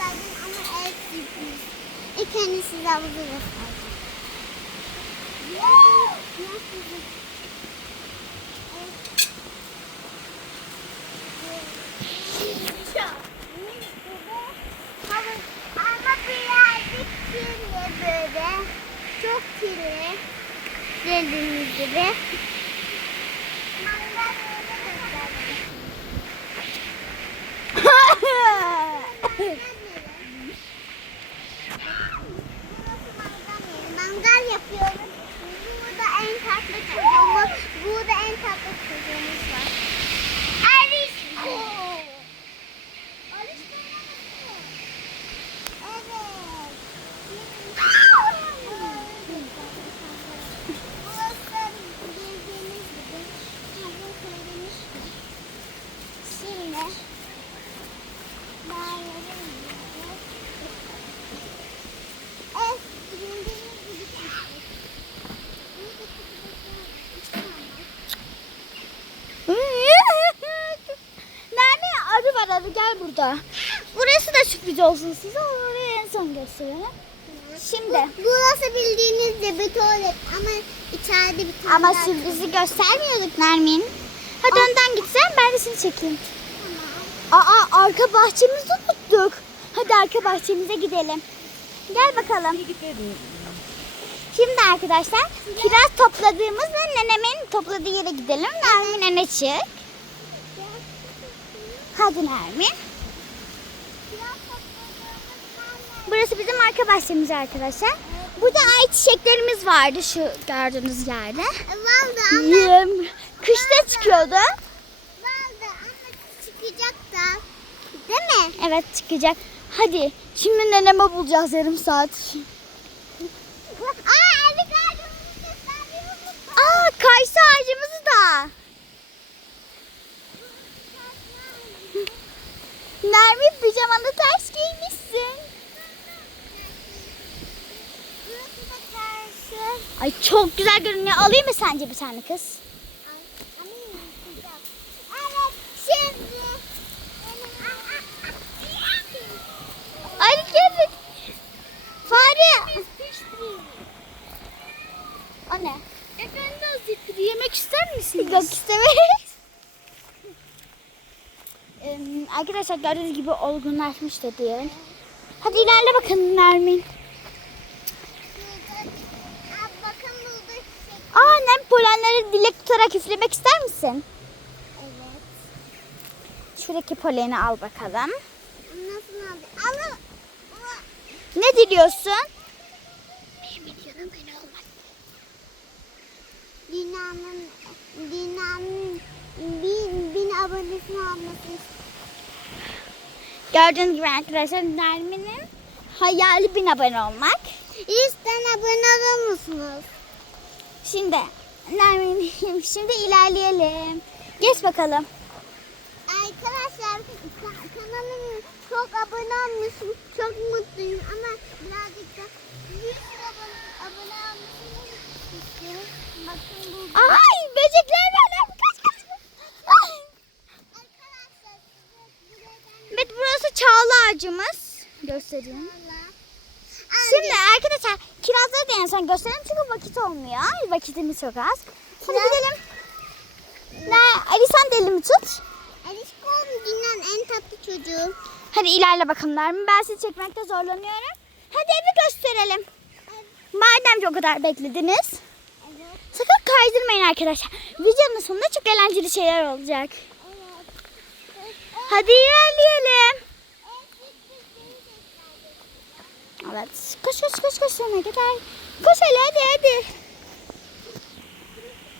gösterdim ama el sürpriz. İlk size havuzu? Havuz ama birazcık kirli böyle. Çok kirli. Dediğiniz gibi. Mangal yeri gösterdim. Mangal yapıyoruz. Burada en tatlı çocuğumuz, burada en tatlı çocuğumuz var. Alişko. Alişko Evet. Burası bildiğiniz gibi havuz söylemiştim. Şimdi daire Evet, bildiğiniz gibi çıktık. Burada Nerede arı gel burada. Burası da sürpriz olsun size orayı en son gösterelim. Şimdi Bu- Burası bildiğiniz gibi tuvalet ama içeride bir tane ama daha sürprizi göstermiyorduk Nermin. Hadi önden gitsen ben de seni çekeyim. Tamam. Aa arka bahçemizi unuttuk. Hadi arka bahçemize gidelim. Gel bakalım. Şimdi arkadaşlar kiraz topladığımız ve nenemin topladığı yere gidelim. Nermin öne çık. Hadi Nermin. Burası bizim arka bahçemiz arkadaşlar. Burada ay çiçeklerimiz vardı şu gördüğünüz yerde. Vardı ama. Kışta çıkıyordu. vardı ama çıkacak da. Değil mi? Evet çıkacak. Hadi şimdi nenemi bulacağız yarım saat. Aa evet. Aa kayısı ağacımızı da. Nermin pijamanı karşı. Ay çok güzel görünüyor. Alayım mı sence bir tane kız? Ay, gel. Fare. O ne? Efendim Hazretleri yemek ister misiniz? Yok istemeyiz. Ee, arkadaşlar gördüğünüz gibi olgunlaşmış da diyelim. Hadi ilerle bakalım Nermin. Aa, bakın burada çiçek. Aa nem polenleri dilek tutarak üflemek ister misin? Evet. Şuradaki poleni al bakalım. Nasıl aldı? Alın. Ne diliyorsun? Benim videoda ben olmak. Dina'nın Dina'nın bin, bin abonesini almasını Gördüğünüz gibi arkadaşlar Nermin'in hayali bin abone olmak. Yüzden abone olur musunuz? Şimdi Nermin şimdi ilerleyelim. Geç bakalım. Arkadaşlar ka- kanalıma çok abone olmuşum. Çok mutluyum ama birazcık da 100 abone, abone olmasını istiyorum. Bakın burada. Ay böcekler var. lan. Kaç kaç. Ay. Arkadaşlar size buradan Evet burası çağla ağacımız. Göstereyim. Şimdi arkadaşlar kirazları da en son gösterelim çünkü vakit olmuyor. Vakitimiz çok az. Hadi Kiraz- gidelim. Ne? Ali sen de elimi tut. Alişkom dünyanın en tatlı çocuğu. Hadi ilerle bakalım Nermin. Ben sizi çekmekte zorlanıyorum. Hadi evi gösterelim. Madem ki o kadar beklediniz. Evet. Sakın kaydırmayın arkadaşlar. Videonun sonunda çok eğlenceli şeyler olacak. Evet. Hadi ilerleyelim. Evet. Koş koş koş koş sana kadar. Koş hele hadi hadi.